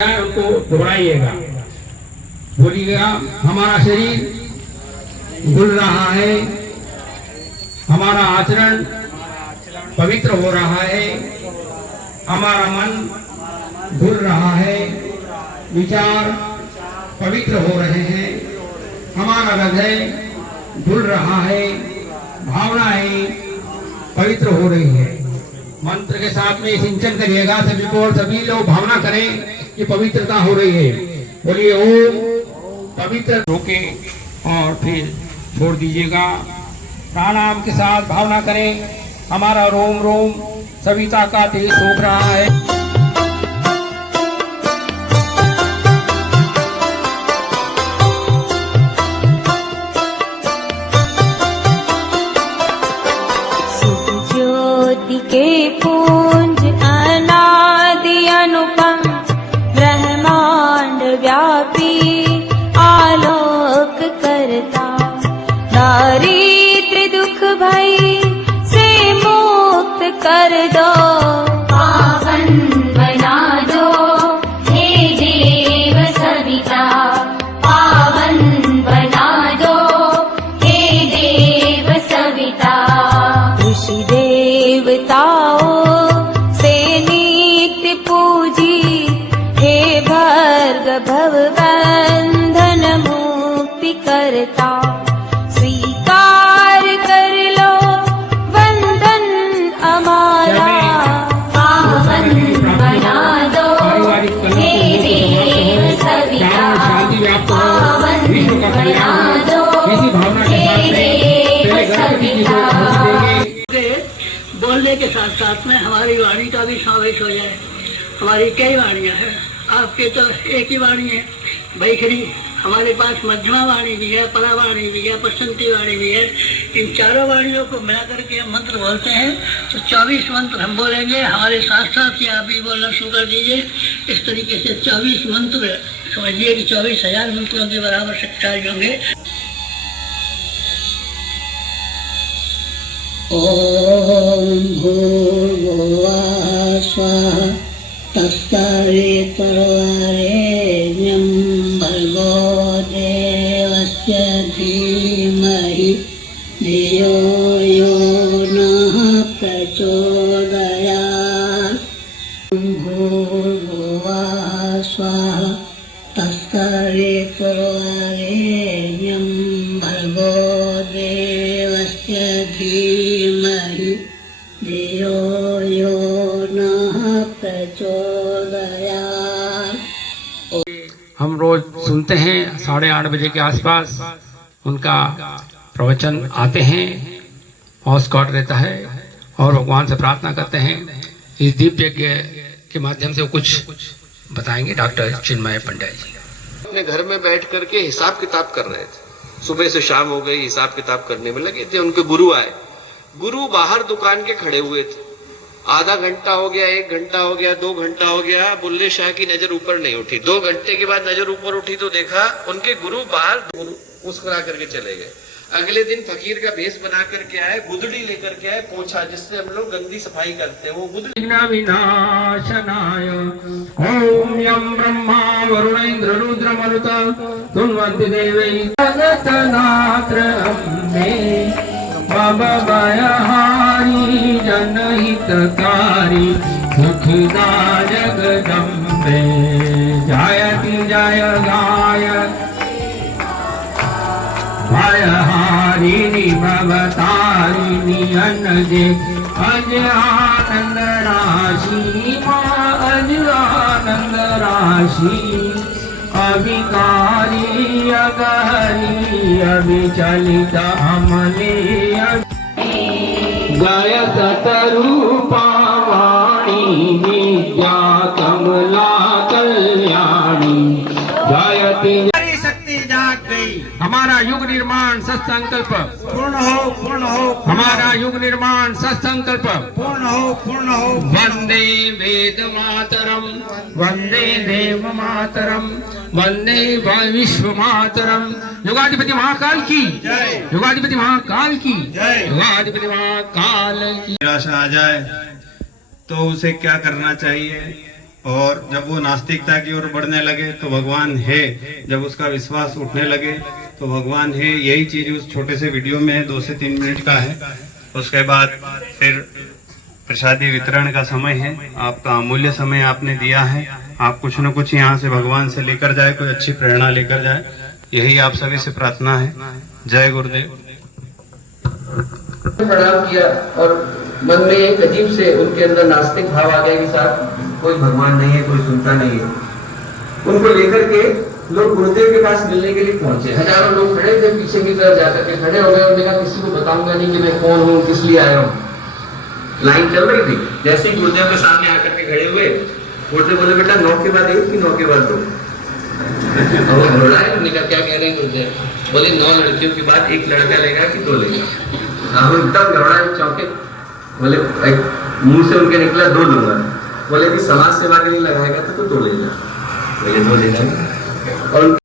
उनको दोहराइएगा। बोलिएगा, हमारा शरीर धुल रहा है, हमारा आचरण पवित्र हो रहा है, हमारा मन धुल रहा है, विचार पवित्र हो रहे हैं, हमारा हृदय धुल रहा है, भावनाएं पवित्र हो रही है। मंत्र के साथ में सिंचन करिएगा सभी को, और सभी लोग भावना करें कि पवित्रता हो रही है। बोलिए ओम पवित्र रोके और फिर छोड़ दीजिएगा। प्राणायाम के साथ भावना करें, हमारा रोम रोम सविता का तेज सूख रहा है। ज्योति के पुंज अनादि अनुपम ब्रह्मांड व्यापी आलोक करता, दारिद्र दुख भय से मुक्त कर दो, पावन बना दो हे देव सविता, पावन बना दो हे देव सविता। ऋषि देवताओं से नित्य पूजी, हे भर्ग भव बंधन मुक्ति करता, स्वीकार कर लो वंदन हमारा, पावन बना दो हे देव सविता, पावन बना दो हे देव सविता। बोलने के साथ साथ में हमारी वाणी का भी समावेश हो जाए। हमारी कई वाणियाँ हैं, आपके तो एक ही वाणी है बैखरी। हमारे पास मध्यमा वाणी भी है, परा वाणी भी है, बसंती वाणी भी है। इन चारों वाणियों को मिला करके हम मंत्र बोलते हैं। तो 24 मंत्र हम बोलेंगे, हमारे साथ साथ ही आप भी बोलना शुरू कर दीजिए। इस तरीके से 24 मंत्र समझिए कि 24,000 मंत्रों के बराबर शक्तिशाली होंगे। ओम भूर्भुवः स्वः तत्सवितुर्वरेण्यं भर्गो देवस्य धीमहि धियो यो नः प्रचोदयात्। भूर्भुवः स्वः तत्सवितुर्वरेण्यं भर्गो देवस्य धीमहि धियो यो नः प्रचोदयात्। हम रोज सुनते हैं 8:30 बजे के आसपास उनका प्रवचन आते हैं, हाउस कॉट रहता है और भगवान से प्रार्थना करते हैं। इस दीप यज्ञ के माध्यम से वो कुछ बताएंगे डॉक्टर चिन्मय पंडित जी। अपने घर में बैठ करके हिसाब किताब कर रहे थे, सुबह से शाम हो गई, हिसाब किताब करने में लगे थे। उनके गुरु आए, गुरु बाहर दुकान के खड़े हुए थे। आधा घंटा हो गया, 1 घंटा हो गया, 2 घंटा हो गया, बुल्ले शाह की नजर ऊपर नहीं उठी। 2 घंटे के बाद नजर ऊपर उठी तो देखा उनके गुरु बाहर मुस्कुरा करके चले गए। अगले दिन फकीर का भेष बना करके आए, गुदड़ी लेकर के आए, पोछा जिससे हम लोग गंदी सफाई करते हैं, वो गुदड़ी। विनाशनाय ओम यम ब्रह्मा वरुणेन्द्र रुद्र मरुत तुन्वन्ति देवै जगतनात्र अम्बे भवभयहारी जनहितकारी सुखदा जगदम्बे। जयति जय गाय भयहारिणी भवतारिणी अनजे अज आनंद राशि, माँ अज आनंद राशि। अभिकारी अगहरी अभिचलित अमले गायक तरूपा वाणी विद्या कमला कल्याणी। गायती शक्ति जाग गई। हमारा युग निर्माण सत्संकल्प पूर्ण हो, पूर्ण हो। हमारा युग निर्माण सत्संकल्प पूर्ण हो, पूर्ण हो। वंदे वेद मातरम, वंदे देव मातरम, वंदे विश्व मातरम। युगाधिपति महाकाल की जय, युगाधिपति महाकाल की जय, युगाधिपति महाकाल की। निराशा आ जाए तो उसे क्या करना चाहिए? और जब वो नास्तिकता की ओर बढ़ने लगे तो भगवान है, जब उसका विश्वास उठने लगे तो भगवान है। यही चीज उस छोटे से वीडियो में है, 2 से 3 मिनट का है। उसके बाद फिर प्रसादी वितरण का समय है। आपका अमूल्य समय आपने दिया है। आप कुछ न कुछ यहाँ से भगवान से लेकर जाए, कोई अच्छी प्रेरणा लेकर जाए, यही आप सभी से प्रार्थना है। जय गुरुदेव। प्रणाम किया और मन में एक अजीब से उनके अंदर नास्तिक भाव आ गया कि साहब कोई भगवान नहीं है, कोई सुनता नहीं है। उनको लेकर के लोग गुरुदेव के पास मिलने के लिए पहुंचे। हजारों लोग खड़े थे, पीछे की तरफ जाकर के खड़े हो गए और देखा किसी को बताऊंगा नहीं कि मैं कौन हूँ, किस लिए आया हूँ। लाइन चल रही थी। जैसे ही गुरुदेव के सामने आकर के खड़े हुए, गुरुदेव बोले बेटा 9 के बाद 1 कि 9 के बाद 2? और वो घबरा है। उन्होंने कहा क्या कह रहे हैं गुरुदेव? बोले 9 लड़कियों के बाद 1 लड़का लेगा कि 2 लेगा? हम एकदम घबराए, चौंके। बोले मुंह से उनके निकला 2 लूंगा। बोले कि समाज सेवा के लिए लगाएगा तो 2 लेगा। बोले 2 लेगा। और